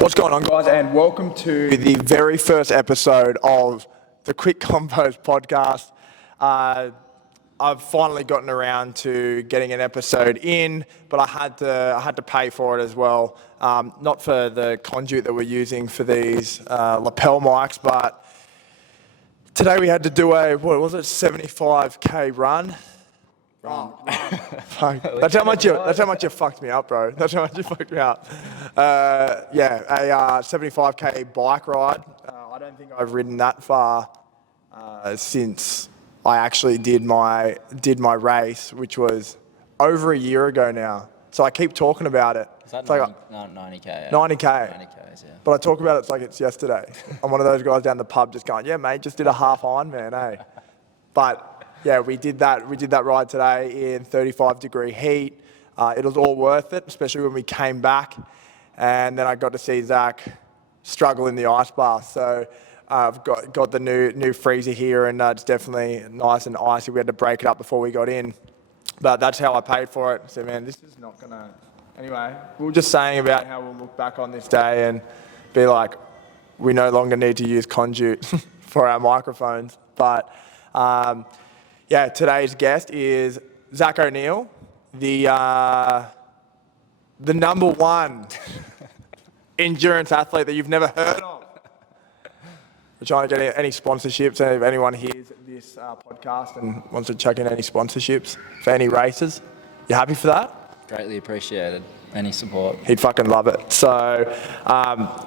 What's going on, guys, and welcome to the very first episode of the Quick Convo podcast. I've finally gotten around to getting an episode in, but I had to pay for it as well. Not for the conduit that we're using for these lapel mics, but today we had to do a 75k run. Fuck. That's how much you fucked me up, bro. That's how much you fucked me up. A 75k bike ride. I don't think I've ridden that far since I actually did my race, which was over a year ago now. So I keep talking about it. Is that 90k? Yeah. 90k. 90Ks, yeah. But I talk about it like it's yesterday. I'm one of those guys down the pub just going, yeah, mate, just did a half Ironman, eh? But yeah, we did that ride today in 35-degree heat. It was all worth it, especially when we came back. And then I got to see Zach struggle in the ice bath. So I've got the new freezer here, and it's definitely nice and icy. We had to break it up before we got in. But that's how I paid for it. So, man, this is not going to... Anyway, we were just saying about how we'll look back on this day and be like, we no longer need to use conduit for our microphones. But... today's guest is Zach O'Neill, the number one endurance athlete that you've never heard of. We're trying to get any sponsorships, and if anyone hears this podcast and wants to chuck in any sponsorships for any races, you happy for that? Greatly appreciated. Any support. He'd fucking love it. So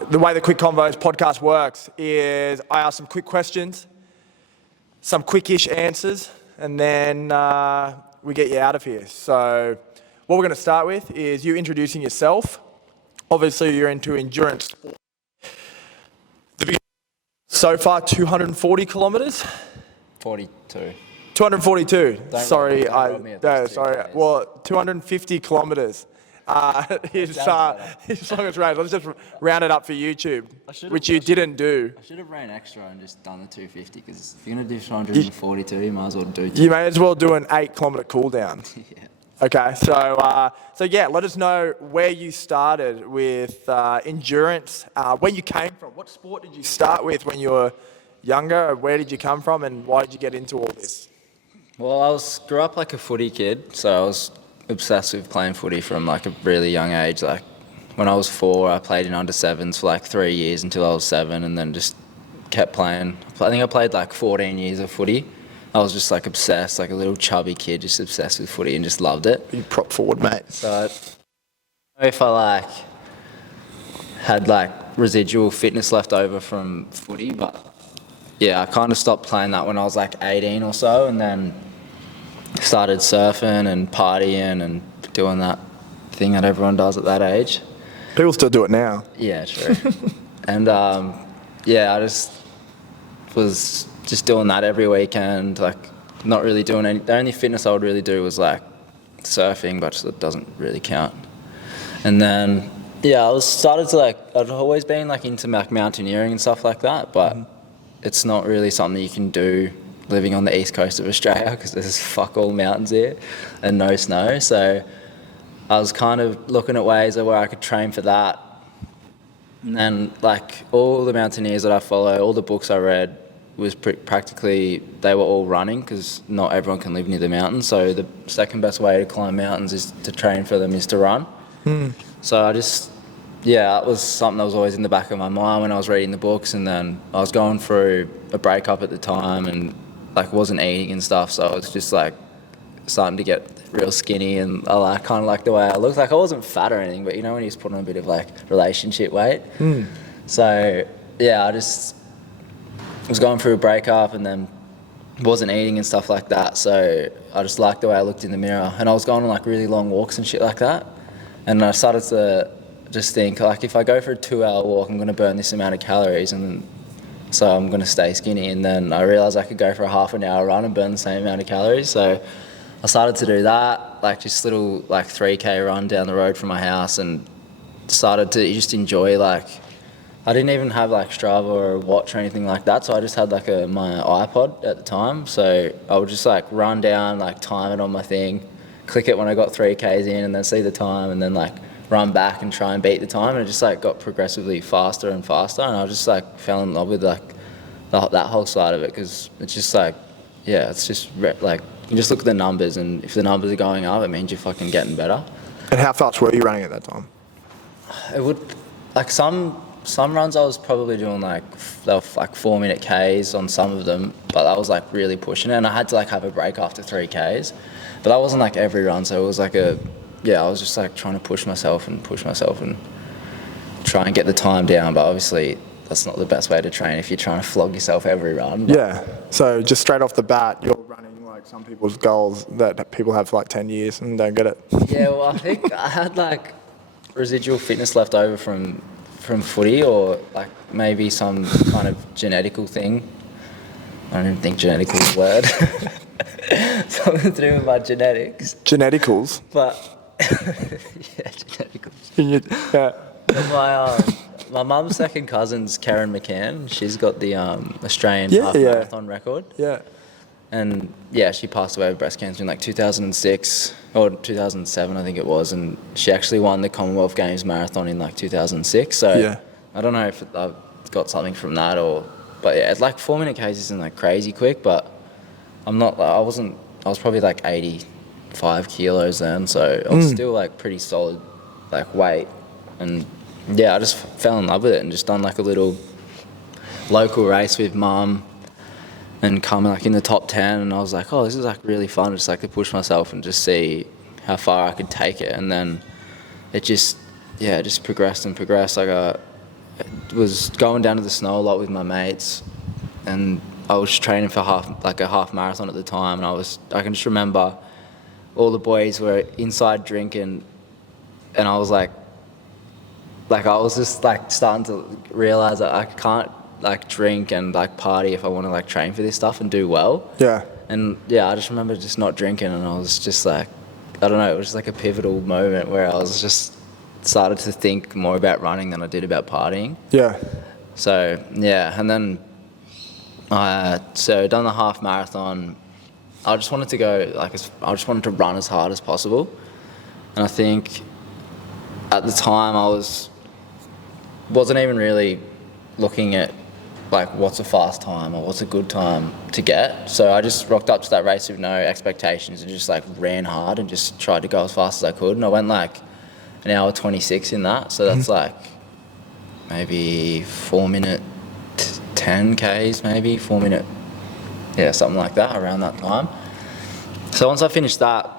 the way the Quick Convos podcast works is I ask some quick questions, some quickish answers, and then we get you out of here. So what we're going to start with is you introducing yourself. Obviously, you're into endurance sport. So far, 240 kilometres? 42. 242. Don't sorry, rob me at those sorry. Well, 250 kilometres. His longest race. Let's just round it up for YouTube, which you didn't do. I should have ran extra and just done the 250, because if you're going to do 242, you might as well do 2. You may as well do an 8-kilometre cool down. Yeah. Okay, so let us know where you started with endurance, where you came from. What sport did you start with when you were younger? Where did you come from, and why did you get into all this? Well, I grew up like a footy kid, so I was obsessed with playing footy from like a really young age. Like when I was 4, I played in under 7s for like 3 years until I was 7, and then just kept playing. I think I played like 14 years of footy. I was just like obsessed, like a little chubby kid, just obsessed with footy and just loved it. You prop forward, mate. So if I like had like residual fitness left over from footy, but yeah, I kind of stopped playing that when I was like 18 or so, and then started surfing and partying and doing that thing that everyone does at that age. People still do it now. Yeah, true. And I just was just doing that every weekend, like not really doing any. The only fitness I would really do was like surfing, but it doesn't really count. And then I'd always been like into like mountaineering and stuff like that, but it's not really something you can do living on the east coast of Australia, because there's fuck all mountains here and no snow. So I was kind of looking at ways of where I could train for that. And then like all the mountaineers that I follow, all the books I read was practically, they were all running, because not everyone can live near the mountains. So the second best way to climb mountains is to train for them is to run. So that was something that was always in the back of my mind when I was reading the books. And then I was going through a breakup at the time and like wasn't eating and stuff, so I was just like starting to get real skinny, and I kind of like the way I looked. Like I wasn't fat or anything, but you know when you just put on a bit of like relationship weight. So yeah, I just was going through a breakup and then wasn't eating and stuff like that. So I just liked the way I looked in the mirror, and I was going on like really long walks and shit like that. And I started to just think like, if I go for a 2-hour walk, I'm going to burn this amount of calories, and so I'm going to stay skinny. And then I realised I could go for a half an hour run and burn the same amount of calories. So I started to do that, like just little like 3K run down the road from my house, and started to just enjoy, like, I didn't even have like Strava or a watch or anything like that. So I just had like my iPod at the time. So I would just like run down, like time it on my thing, click it when I got 3Ks in, and then see the time, and then like run back and try and beat the time, and it just like got progressively faster and faster, and I just like fell in love with like that whole side of it, because it's just like, yeah, it's just like you just look at the numbers, and if the numbers are going up, it means you're fucking getting better. And how fast were you running at that time? It would, like some runs I was probably doing like, they were like 4-minute Ks on some of them, but I was like really pushing it, and I had to like have a break after 3 Ks, but that wasn't like every run, so it was like I was just like trying to push myself and try and get the time down, but obviously that's not the best way to train if you're trying to flog yourself every run. Yeah, so just straight off the bat, you're running like some people's goals that people have for like 10 years and don't get it. Yeah, well, I think I had like residual fitness left over from footy, or like maybe some kind of genetical thing. I don't even think genetical is a word. Something to do with my genetics. Geneticals? But, yeah, geneticals. Yeah. My mum's second cousin's Karen McCann. She's got the Australian half yeah. marathon record. Yeah. And yeah, she passed away with breast cancer in like 2006 or 2007, I think it was. And she actually won the Commonwealth Games marathon in like 2006. So Yeah. I don't know if I've got something from that, but yeah, it's like 4-minute Ks isn't like crazy quick, but I was probably like 85 kilos then. So I was still like pretty solid, like weight. And yeah, I just fell in love with it and just done like a little local race with mum and come like in the top 10, and I was like, oh, this is like really fun, just like to push myself and just see how far I could take it. And then it just progressed and progressed. Like I was going down to the snow a lot with my mates, and I was training for a half marathon at the time, and I can just remember all the boys were inside drinking, and I was like I was just like starting to realize that I can't like drink and like party if I want to like train for this stuff and do well. Yeah. And yeah, I just remember just not drinking, and I was just like, I don't know, it was just like a pivotal moment where I was just started to think more about running than I did about partying. Yeah. So yeah, and then so done the half marathon. I just wanted to go I just wanted to run as hard as possible, and I think at the time I wasn't even really looking at like what's a fast time or what's a good time to get. So I just rocked up to that race with no expectations and just like ran hard and just tried to go as fast as I could. And I went like an hour 26 in that. So that's like maybe 4-minute 10 Ks, maybe 4-minute, yeah, something like that around that time. So once I finished that,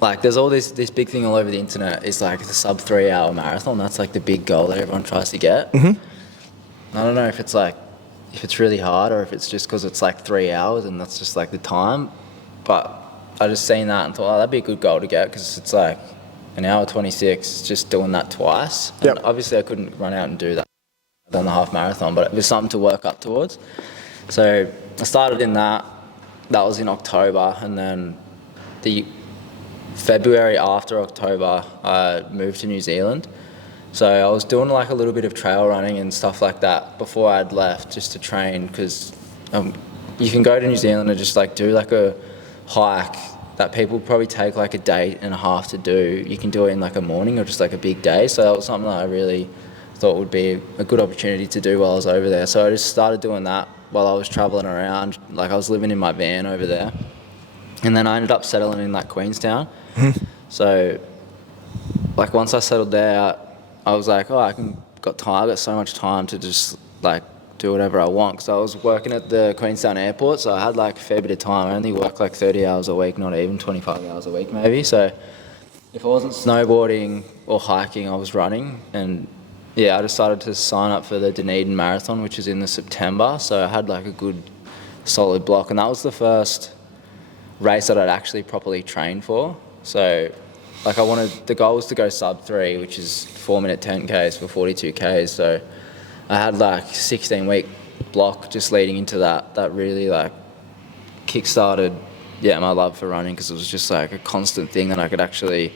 like there's all this big thing all over the internet is like the sub 3-hour marathon. That's like the big goal that everyone tries to get. I don't know if it's really hard or if it's just because it's like 3 hours and that's just like the time. But I just seen that and thought, oh, that'd be a good goal to get, because it's like an hour 26, just doing that twice. Yep. And obviously I couldn't run out and do that on the half marathon, but it was something to work up towards. So I started in that. That was in October, and then the February after October, I moved to New Zealand. So I was doing like a little bit of trail running and stuff like that before I'd left, just to train, because you can go to New Zealand and just like do like a hike that people probably take like a day and a half to do. You can do it in like a morning or just like a big day. So that was something that I really thought would be a good opportunity to do while I was over there. So I just started doing that while I was traveling around. Like I was living in my van over there. And then I ended up settling in like Queenstown. So like once I settled there, I was like, oh, I've got so much time to just like do whatever I want. Because I was working at the Queenstown airport, so I had like a fair bit of time. I only worked like 30 hours a week, not even 25 hours a week maybe. So if I wasn't snowboarding or hiking, I was running. And yeah, I decided to sign up for the Dunedin Marathon, which is in the September. So I had like a good solid block, and that was the first race that I'd actually properly trained for. So like the goal was to go sub 3, which is 4-minute 10 Ks for 42 Ks. So I had like 16-week block just leading into that really like kick-started, my love for running, because it was just like a constant thing that I could actually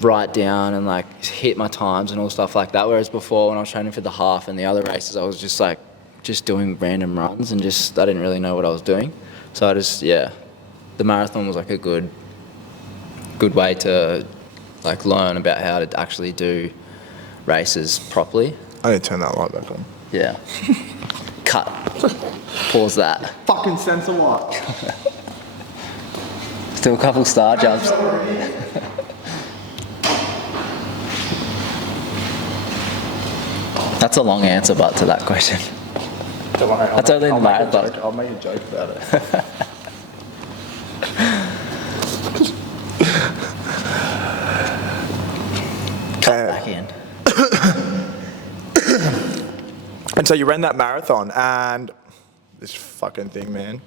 write down and like hit my times and all stuff like that. Whereas before, when I was training for the half and the other races, I was just doing random runs and I didn't really know what I was doing. So the marathon was like a good way to like learn about how to actually do races properly. I need to turn that light back on. Yeah. Cut. Pause that. Fucking sensor light. Still a couple star jumps. That's a long answer, but to that question. Don't worry, That's only in the marathon. I'll make a joke about it. Back in. And so you ran that marathon, and this fucking thing, man.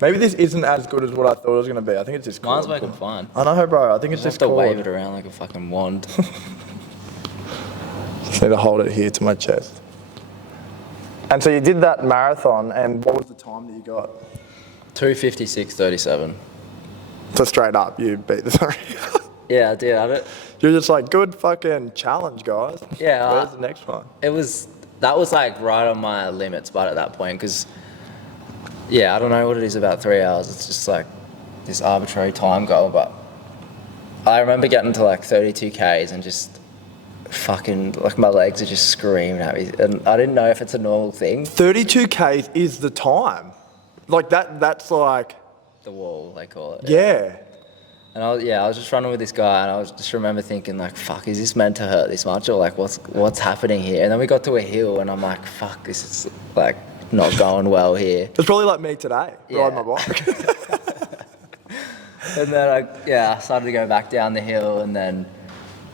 Maybe this isn't as good as what I thought it was going to be. I think it's just cool. Mine's working fine. I know, bro. I think it's Just just have to cool. wave it around like a fucking wand. Just need to hold it here to my chest. And so you did that marathon, and what was the time that you got? 2:56:37. So straight up, you beat the three. Yeah, I did. You're just like, good fucking challenge, guys. Yeah, Where's the next one? That was like right on my limits, but at that point, because yeah, I don't know what it is about 3 hours. It's just like this arbitrary time goal. But I remember getting to like 32 Ks and just fucking like my legs are just screaming at me, and I didn't know if it's a normal thing. 32 Ks is the time. Like that's like, The wall, they call it. yeah. And I was just running with this guy, and I was just remember thinking like, fuck, is this meant to hurt this much, or like what's happening here? And then we got to a hill, and I'm like, fuck, this is like not going well here. It's probably like me today, riding my bike. And then I started to go back down the hill, and then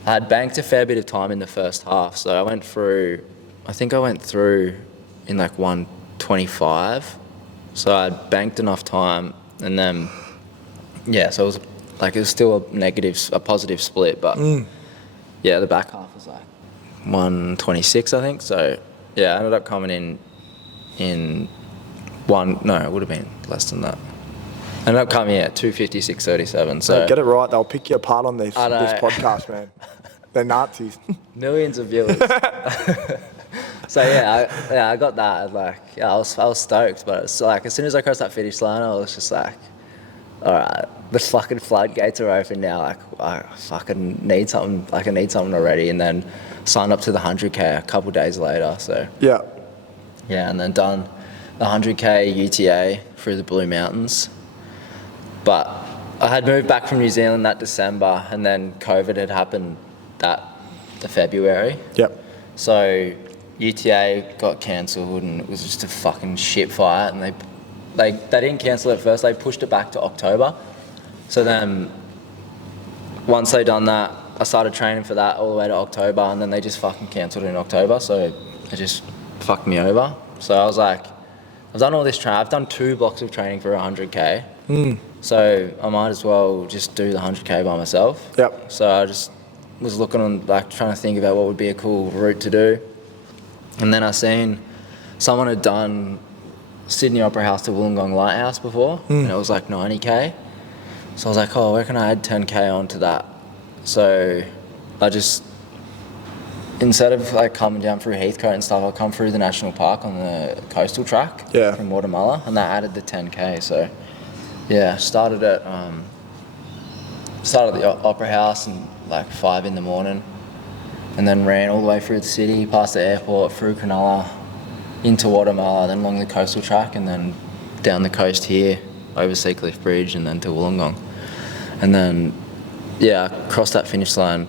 I had banked a fair bit of time in the first half. So I went through in like 1:25. So I had banked enough time, and then so it was still a positive split, but yeah, the back half was like 1:26, I think. So yeah, I ended up coming in it would have been less than that. I ended up coming at 2:56:37. So Hey, get it right. They'll pick you apart on this know. podcast, man. They're Nazis. millions of viewers. So I got that. Like, I was stoked, but it's like as soon as I crossed that finish line, I was just like, all right, the fucking floodgates are open now. Like, I fucking need something. Like, I need something already. And then signed up to the 100K a couple days later. So Yeah. yeah, and then done the 100K UTA through the Blue Mountains. But I had moved back from New Zealand that December, and then COVID had happened the February. Yep. So UTA got cancelled, and it was just a fucking shit fight. And they didn't cancel it first. They pushed it back to October. So then once they done that, I started training for that all the way to October, and then they just fucking cancelled it in October. So it just fucked me over. So I was like, I've done all this training. I've done 2 blocks of training for 100K. So I might as well just do the 100K by myself. Yep. So I just was looking on, like, trying to think about what would be a cool route to do. And then I seen someone had done Sydney Opera House to Wollongong Lighthouse before, and it was like 90K. So I was like, oh, where can I add 10K onto that? So I just, instead of like coming down through Heathcote and stuff, I'll come through the national park on the coastal track from Watermulla, and that added the 10K. So yeah, started at the Opera House and like 5 in the morning, and then ran all the way through the city, past the airport, through Cronulla, into Watermulla, then along the coastal track, and then down the coast here, over Seacliff Bridge, and then to Wollongong. And then, I crossed that finish line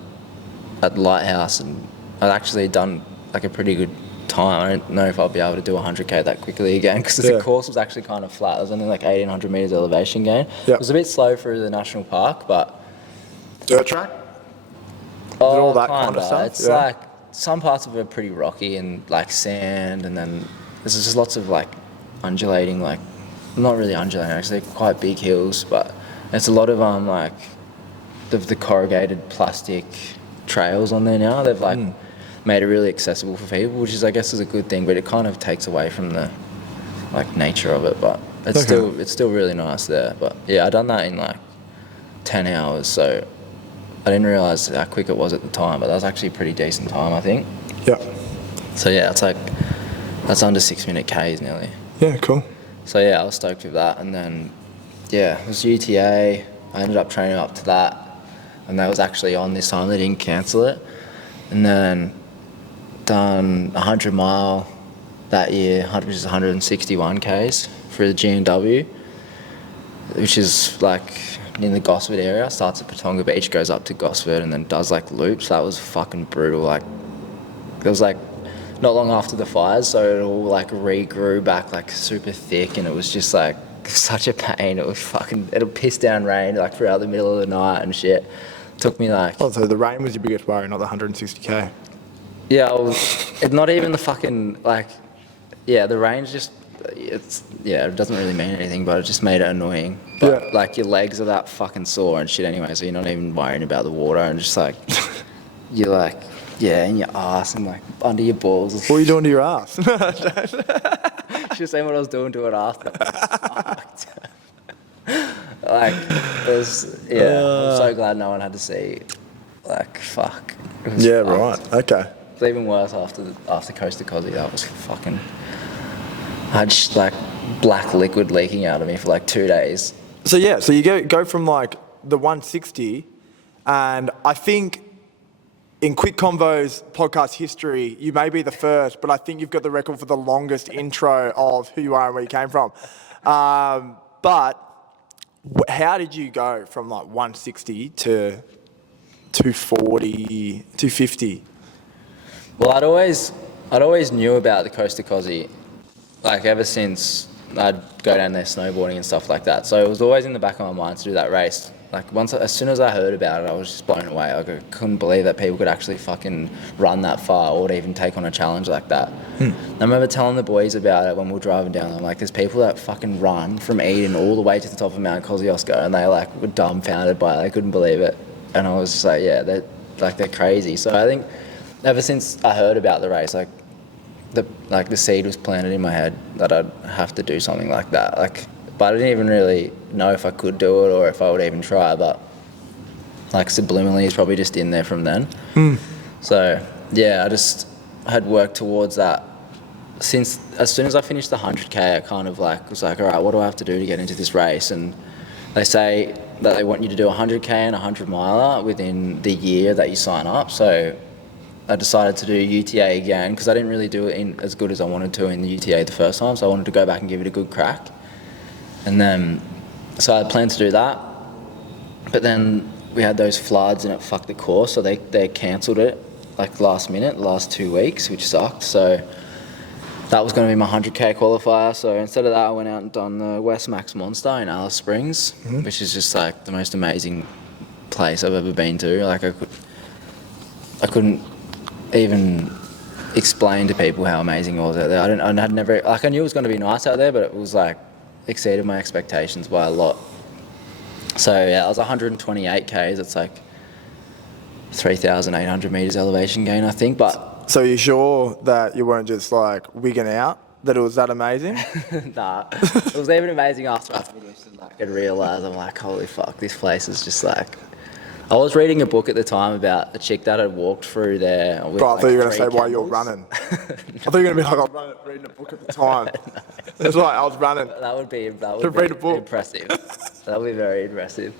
at the Lighthouse, and I'd actually done like a pretty good time. I don't know if I'll be able to do 100K that quickly again, because the course was actually kind of flat. It was only like 1,800 metres elevation gain. Yep. It was a bit slow through the national park, but... Dirt track? All that kind of stuff? It's like, some parts of it are pretty rocky and like sand, and then there's just lots of like undulating, like, not really undulating actually, quite big hills, but it's a lot of like the corrugated plastic trails on there now. They've like made it really accessible for people, which is, I guess, is a good thing, but it kind of takes away from the like nature of it. But it's still really nice there. But yeah, I done that in like 10 hours, so I didn't realise how quick it was at the time, but that was actually a pretty decent time, I think. Yeah. So yeah, it's like, that's under 6-minute Ks nearly. Yeah, cool. So yeah, I was stoked with that, and then it was UTA. I ended up training up to that. and that was actually on this time. They didn't cancel it. And then done 100 mile that year, which is 161 Ks for the G&W, which is like in the Gosford area. Starts at Patonga Beach, goes up to Gosford, and then does like loops. That was fucking brutal. Like it was like not long after the fires, so it all like regrew back like super thick, and it was just like such a pain. It was fucking, it'll piss down rain like throughout the middle of the night and shit. Took me like... Oh, so the rain was your biggest worry, not the 160K? Yeah, it's not even the fucking, like, yeah, the rain's just, it doesn't really mean anything, but it just made it annoying. But, like, your legs are that fucking sore and shit anyway, so you're not even worrying about the water, and just, like, you're, like, yeah, in your ass and, like, under your balls. What are you doing to your ass? Just saying what I was doing to it after. Like, it was, I'm so glad no one had to see. Like, fuck. Yeah, fucked. right. Okay. It was even worse after Coast to Cozzy. That was fucking... I had just, like, black liquid leaking out of me for, like, 2 days. So, yeah, so you go from, like, the 160, and I think in Quick Convo's podcast history, you may be the first, but I think you've got the record for the longest intro of who you are and where you came from. But how did you go from like 160 to 240, 250? Well, I'd always knew about the Coast to Cozzy, like ever since I'd go down there snowboarding and stuff like that. So it was always in the back of my mind to do that race. Like as soon as I heard about it, I was just blown away. Like, I couldn't believe that people could actually fucking run that far or to even take on a challenge like that. I remember telling the boys about it when we were driving down. I'm like, there's people that fucking run from Eden all the way to the top of Mount Kosciuszko, and they like were dumbfounded by it. They couldn't believe it, and I was just like, yeah, they're crazy. So I think ever since I heard about the race, like the seed was planted in my head that I'd have to do something like that. Like. But I didn't even really know if I could do it or if I would even try. But like subliminally, it's probably just in there from then. So yeah, I had worked towards that since as soon as I finished the 100K. I kind of like was like, all right, what do I have to do to get into this race? And they say that they want you to do a 100K and a 100 miler within the year that you sign up. So I decided to do UTA again because I didn't really do it as good as I wanted to in the UTA the first time. So I wanted to go back and give it a good crack. And then, so I planned to do that, but then we had those floods and it fucked the course, so they cancelled it like last minute, the last 2 weeks, which sucked. So that was going to be my 100K qualifier. So instead of that, I went out and done the West Max Monster in Alice Springs, which is just like the most amazing place I've ever been to. Like I couldn't even explain to people how amazing it was out there. I knew it was going to be nice out there, but it was like, exceeded my expectations by a lot. So yeah, I was 128 Ks. It's like 3,800 meters elevation gain, I think. But so you sure that you weren't just like wigging out? That it was that amazing? Nah, it was even amazing after I finished and like I realised I'm like, holy fuck, this place is just like. I was reading a book at the time about a chick that had walked through there. With Bro, I thought you were going to say camels. why you're running. I thought you were going to be like, I was reading a book at the time. That's right, I was running. That would be read a book. Impressive. That would be very impressive.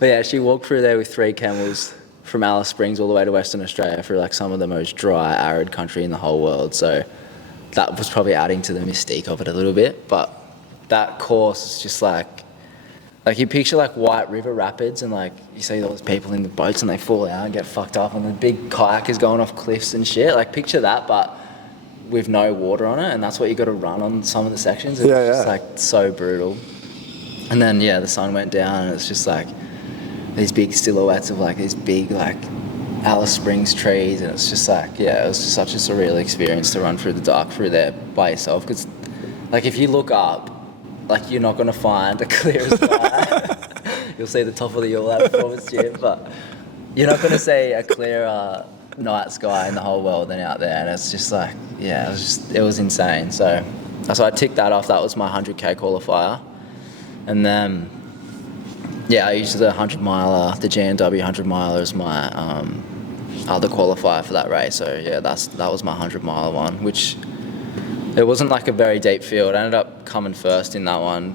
But yeah, she walked through there with 3 camels from Alice Springs all the way to Western Australia through like some of the most dry, arid country in the whole world. So that was probably adding to the mystique of it a little bit. But that course is just like you picture like White River Rapids and like you see all those people in the boats and they fall out and get fucked up and the big kayakers going off cliffs and shit. Like picture that, but with no water on it, and that's what you got to run on some of the sections. It's just like so brutal. And then the sun went down and it's just like these big silhouettes of like these big like Alice Springs trees, and it's just like it was just such a surreal experience to run through the dark through there by yourself. Because like if you look up, like you're not going to find a clear sky. You'll see the top of the All Out Performance Gym, but you're not going to see a clearer night sky in the whole world than out there. And it's just like, it was insane. So I ticked that off. That was my 100K qualifier. And then, I used the 100 miler, the G&W 100 miler as my other qualifier for that race. So that was my 100 miler one, which it wasn't like a very deep field. I ended up coming first in that one.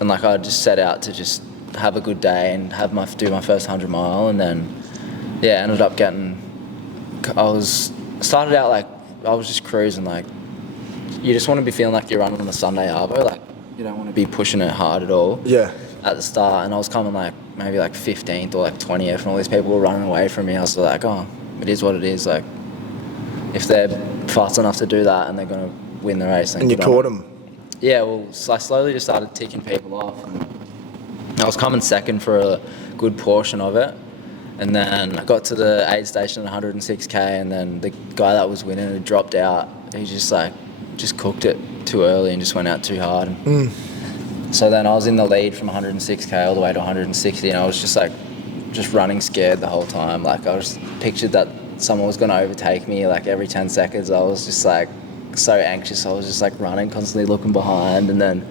And like I just set out to just have a good day and do my first 100 mile, and then ended up getting. Started out like I was just cruising, like you just want to be feeling like you're running on a Sunday arvo, like you don't want to be pushing it hard at all. Yeah. At the start, and I was coming like maybe like 15th or like 20th, and all these people were running away from me. I was like, oh, it is what it is. Like if they're fast enough to do that and they're gonna win the race, then And you caught them. Yeah, well, so I slowly just started ticking people off. And I was coming second for a good portion of it. And then I got to the aid station at 106k, and then the guy that was winning had dropped out. He just cooked it too early and just went out too hard. So then I was in the lead from 106k all the way to 160, and I was just running scared the whole time. Like I just pictured that someone was going to overtake me like every 10 seconds. I was just like so anxious. I was just like running, constantly looking behind, and then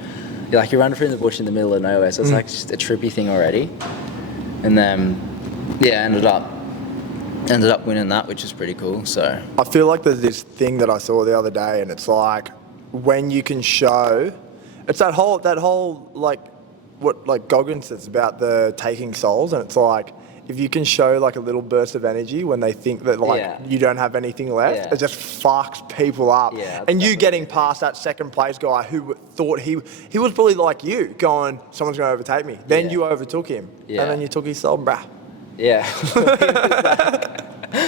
you're running through the bush in the middle of nowhere, so it's like just a trippy thing already. And then ended up winning that, which is pretty cool. So I feel like there's this thing that I saw the other day, and it's like when you can show, it's that whole like what like Goggins says about the taking souls, and it's like if you can show like a little burst of energy when they think that like you don't have anything left, it just fucks people up. Yeah, and you getting past that second place guy who thought he was probably like you, going, someone's going to overtake me. Then you overtook him, and then you took his soul, bruh. Yeah.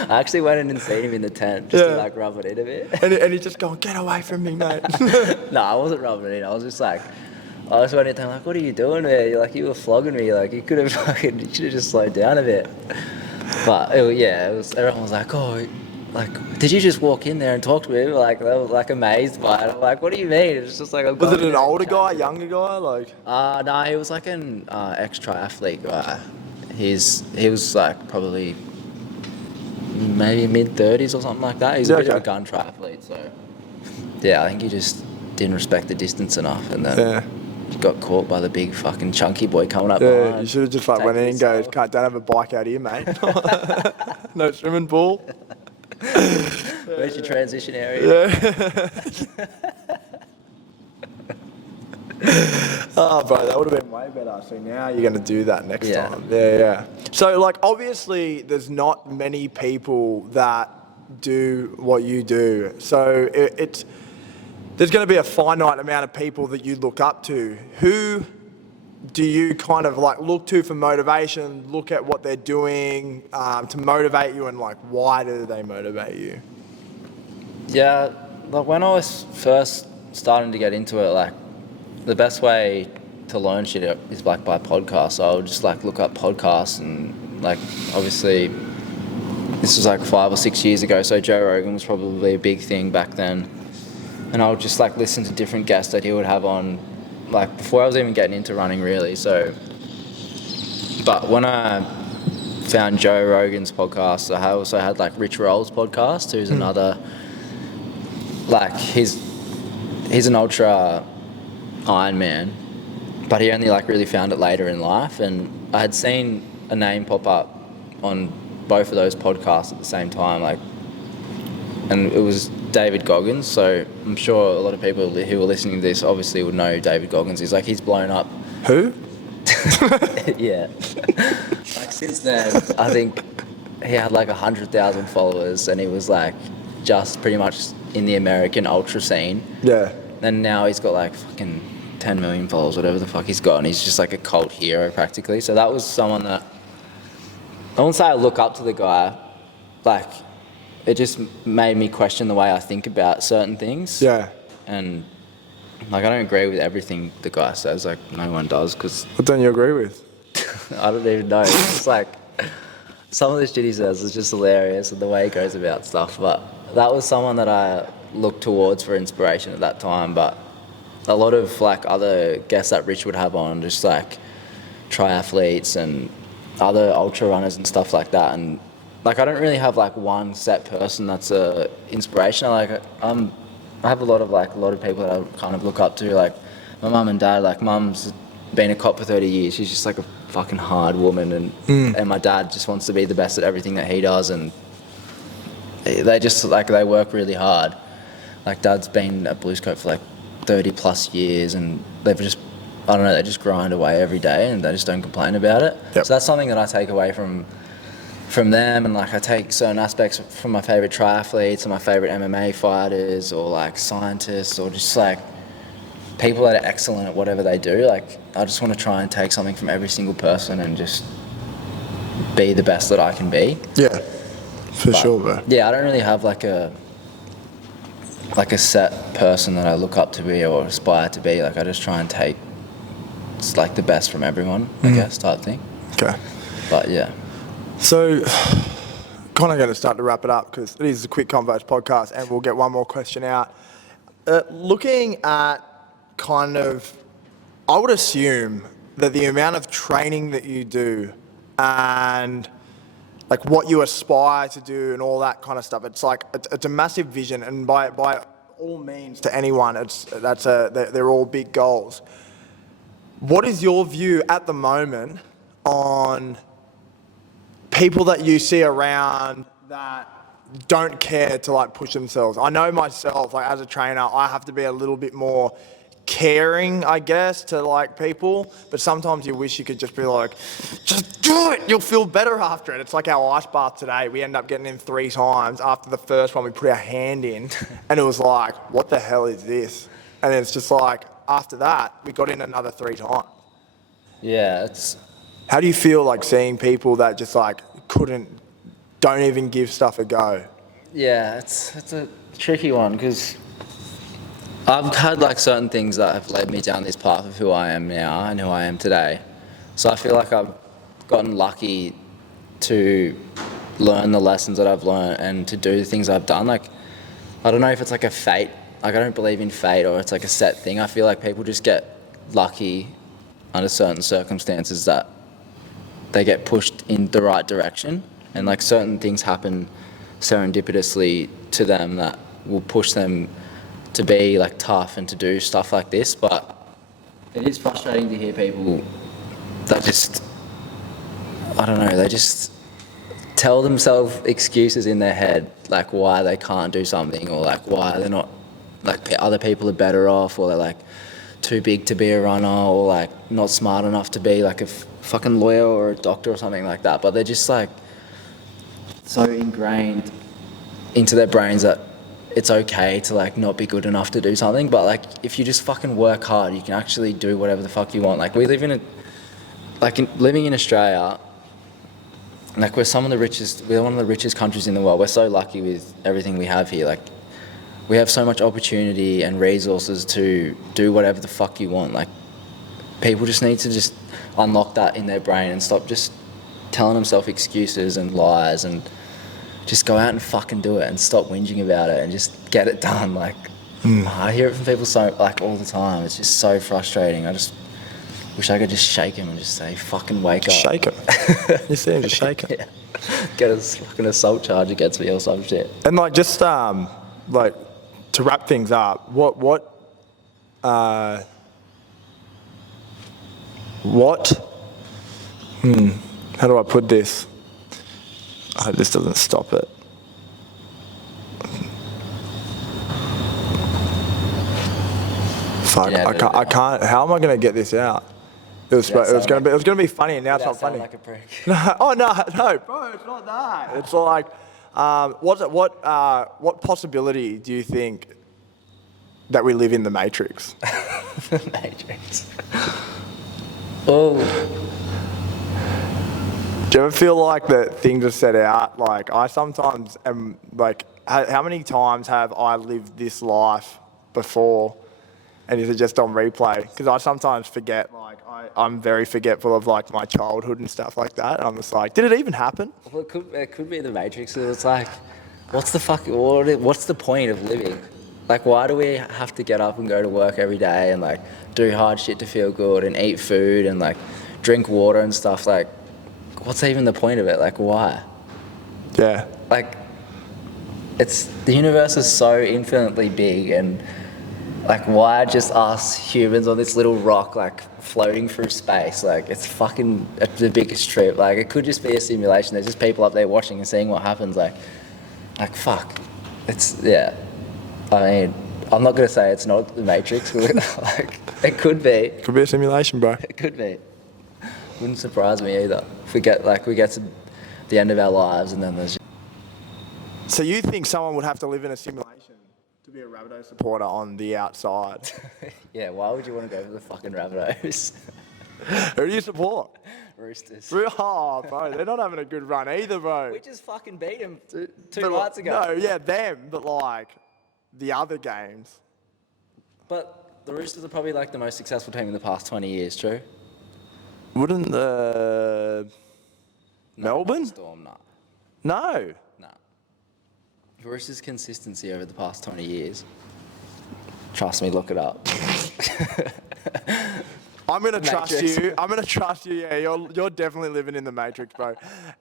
I actually went in and seen him in the tent just to like rub it in a bit. And he's just going, get away from me, mate. No, I wasn't rubbing it in. I was just like, I was went in there like, what are you doing there? You're like, you were flogging me. Like, you should have just slowed down a bit. But everyone was like, oh, like, did you just walk in there and talk to him? Like, they were like amazed by it. I'm like, what do you mean? It's just like, was it an older guy, younger guy? Like, no, he was like an ex-triathlete guy. He was like probably maybe mid-30s or something like that. He's a bit of a gun triathlete, so yeah, I think he just didn't respect the distance enough, and then got caught by the big fucking chunky boy coming up behind. You should have just like went in and go, don't have a bike out here, mate. No swimming pool. Where's your transition area? Oh, bro, that would have been way better. So now you're going to do that next time. Yeah. So, like, obviously, there's not many people that do what you do. So there's going to be a finite amount of people that you look up to. Who do you kind of like look to for motivation? Look at what they're doing to motivate you, and like, why do they motivate you? Yeah, like when I was first starting to get into it, like, the best way to learn shit is like by podcasts. So I would just like look up podcasts, and like obviously this was like 5 or 6 years ago, so Joe Rogan was probably a big thing back then. And I would just like listen to different guests that he would have on, like before I was even getting into running really. So, but when I found Joe Rogan's podcast, I also had like Rich Roll's podcast, who's another, like he's an ultra Ironman, but he only like really found it later in life. And I had seen a name pop up on both of those podcasts at the same time, like, and it was David Goggins. So I'm sure a lot of people who were listening to this obviously would know who David Goggins is. Like, he's blown up. Who? Yeah. Like since then, I think he had like 100,000 followers, and he was like just pretty much in the American ultra scene. Yeah. And now he's got like fucking 10 million followers, whatever the fuck he's got, and he's just like a cult hero practically. So that was someone that, I won't say I look up to the guy, like it just made me question the way I think about certain things. Yeah. And like I don't agree with everything the guy says, like no one does, because What don't you agree with? I don't even know. It's just like some of the shit he says is just hilarious, and the way he goes about stuff. But that was someone that I looked towards for inspiration at that time. But a lot of like other guests that Rich would have on, just like triathletes and other ultra runners and stuff like that. And like I don't really have like one set person that's a inspiration. I have a lot of people that I kind of look up to, like my mum and dad. Like mum's been a cop for 30 years. She's just like a fucking hard woman, and my dad just wants to be the best at everything that he does, and they just like they work really hard. Like dad's been at Bluescope for like 30 plus years, and they've just I don't know, they just grind away every day and they just don't complain about it. Yep. So that's something that I take away from them, and like I take certain aspects from my favorite triathletes or my favorite MMA fighters or like scientists or just like people that are excellent at whatever they do. Like I just want to try and take something from every single person and just be the best that I can be. Yeah, for sure, bro. Yeah, I don't really have like a set person that I look up to be or aspire to be. Like I just try and take it's like the best from everyone, I guess, type thing. Okay. But yeah. So, kind of going to start to wrap it up because it is a quick Convo podcast, and we'll get one more question out. Looking at kind of, I would assume that the amount of training that you do and like what you aspire to do and all that kind of stuff, it's like it's a massive vision, and by all means to anyone, they're all big goals. What is your view at the moment on people that you see around that don't care to like push themselves? I know myself, like as a trainer, I have to be a little bit more caring, I guess, to like people, but sometimes you wish you could just be like, just do it, you'll feel better after it. It's like our ice bath today, we ended up getting in 3 times. After the first one, we put our hand in and it was like, what the hell is this? And it's just like, after that, we got in another 3 times. Yeah, How do you feel like seeing people that just like don't even give stuff a go? Yeah, it's a tricky one because I've had like certain things that have led me down this path of who I am now and who I am today. So I feel like I've gotten lucky to learn the lessons that I've learned and to do the things I've done. Like, I don't know if it's like a fate. Like, I don't believe in fate or it's like a set thing. I feel like people just get lucky under certain circumstances that they get pushed in the right direction, and like certain things happen serendipitously to them that will push them to be like tough and to do stuff like this. But it is frustrating to hear people that just, I don't know, they just tell themselves excuses in their head, like why they can't do something or like why they're not, like other people are better off, or they're like too big to be a runner, or like not smart enough to be like a fucking lawyer or a doctor or something like that. But they're just like so ingrained into their brains that it's okay to like not be good enough to do something. But like if you just fucking work hard, you can actually do whatever the fuck you want. Like we live in living in Australia, like we're one of the richest countries in the world. We're so lucky with everything we have here. Like we have so much opportunity and resources to do whatever the fuck you want. Like people just need to just unlock that in their brain and stop just telling themselves excuses and lies, and just go out and fucking do it and stop whinging about it and just get it done. Like I hear it from people so like all the time. It's just so frustrating. I just wish I could just shake him and just say, fucking wake up. Shake him. You see him, just shake him. Yeah. Get a fucking assault charge against me or some shit. And like just like to wrap things up, how do I put this? I hope this doesn't stop it. Fuck, Yeah, I can't. How am I going to get this out? It was going to be funny, and now it's not funny. Like a prick. Oh no, bro, it's not that. It's like, what possibility do you think that we live in the Matrix? The Matrix. Oh. Do you ever feel like that things are set out? Like I sometimes am like, how many times have I lived this life before, and is it just on replay? Because I sometimes forget. Like I'm very forgetful of like my childhood and stuff like that. And I'm just like, did it even happen? Well, it could be the Matrix. It's like, what's the point of living? Like, why do we have to get up and go to work every day and like do hard shit to feel good and eat food and like drink water and stuff? Like, what's even the point of it? Like, why? Yeah. Like, the universe is so infinitely big, and like, why just us humans on this little rock, like floating through space? Like, it's the biggest trip. Like, it could just be a simulation. There's just people up there watching and seeing what happens. Like fuck. Yeah. I mean, I'm not gonna say it's not the Matrix. Like, It could be. Could be a simulation, bro. It could be. Wouldn't surprise me either. If we get to the end of our lives and then there's. So you think someone would have to live in a simulation to be a Rabbitoh supporter on the outside? Yeah, why would you want to go for the fucking Rabbitohs? Who do you support? Roosters. Oh, bro, they're not having a good run either, bro. We just fucking beat them two But, nights ago. No, yeah, them, but like the other games. But the Roosters are probably like the most successful team in the past 20 years, true? Wouldn't the Melbourne? Storm, nah. No. Nah. Roosters' consistency over the past 20 years. Trust me, look it up. I'm gonna trust Matrix. you. I'm gonna trust you. Yeah, you're definitely living in the Matrix, bro.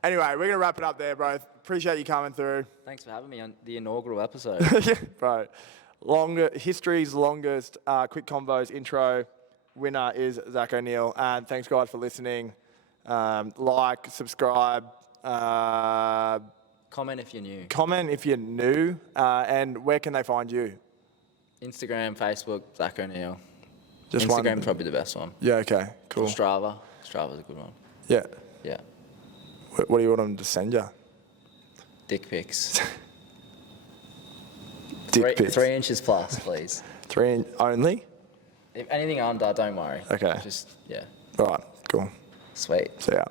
Anyway, we're gonna wrap it up there, bro. Appreciate you coming through. Thanks for having me on the inaugural episode. Yeah, bro. History's longest quick convos intro winner is Zach O'Neill. And thanks, guys, for listening. Like, subscribe, Comment if you're new. comment if you're new, and where can they find you? Instagram, Facebook, Zach O'Neill. Just Instagram's one. probably the best one. Yeah. Okay. Cool. Strava. Strava's a good one. Yeah. Yeah. What do you want them to send you? Dick pics. Dick pics. 3 inches plus, please. 3 only. If anything under, don't worry. Okay. Just, yeah. All right. Cool. Sweet. See ya.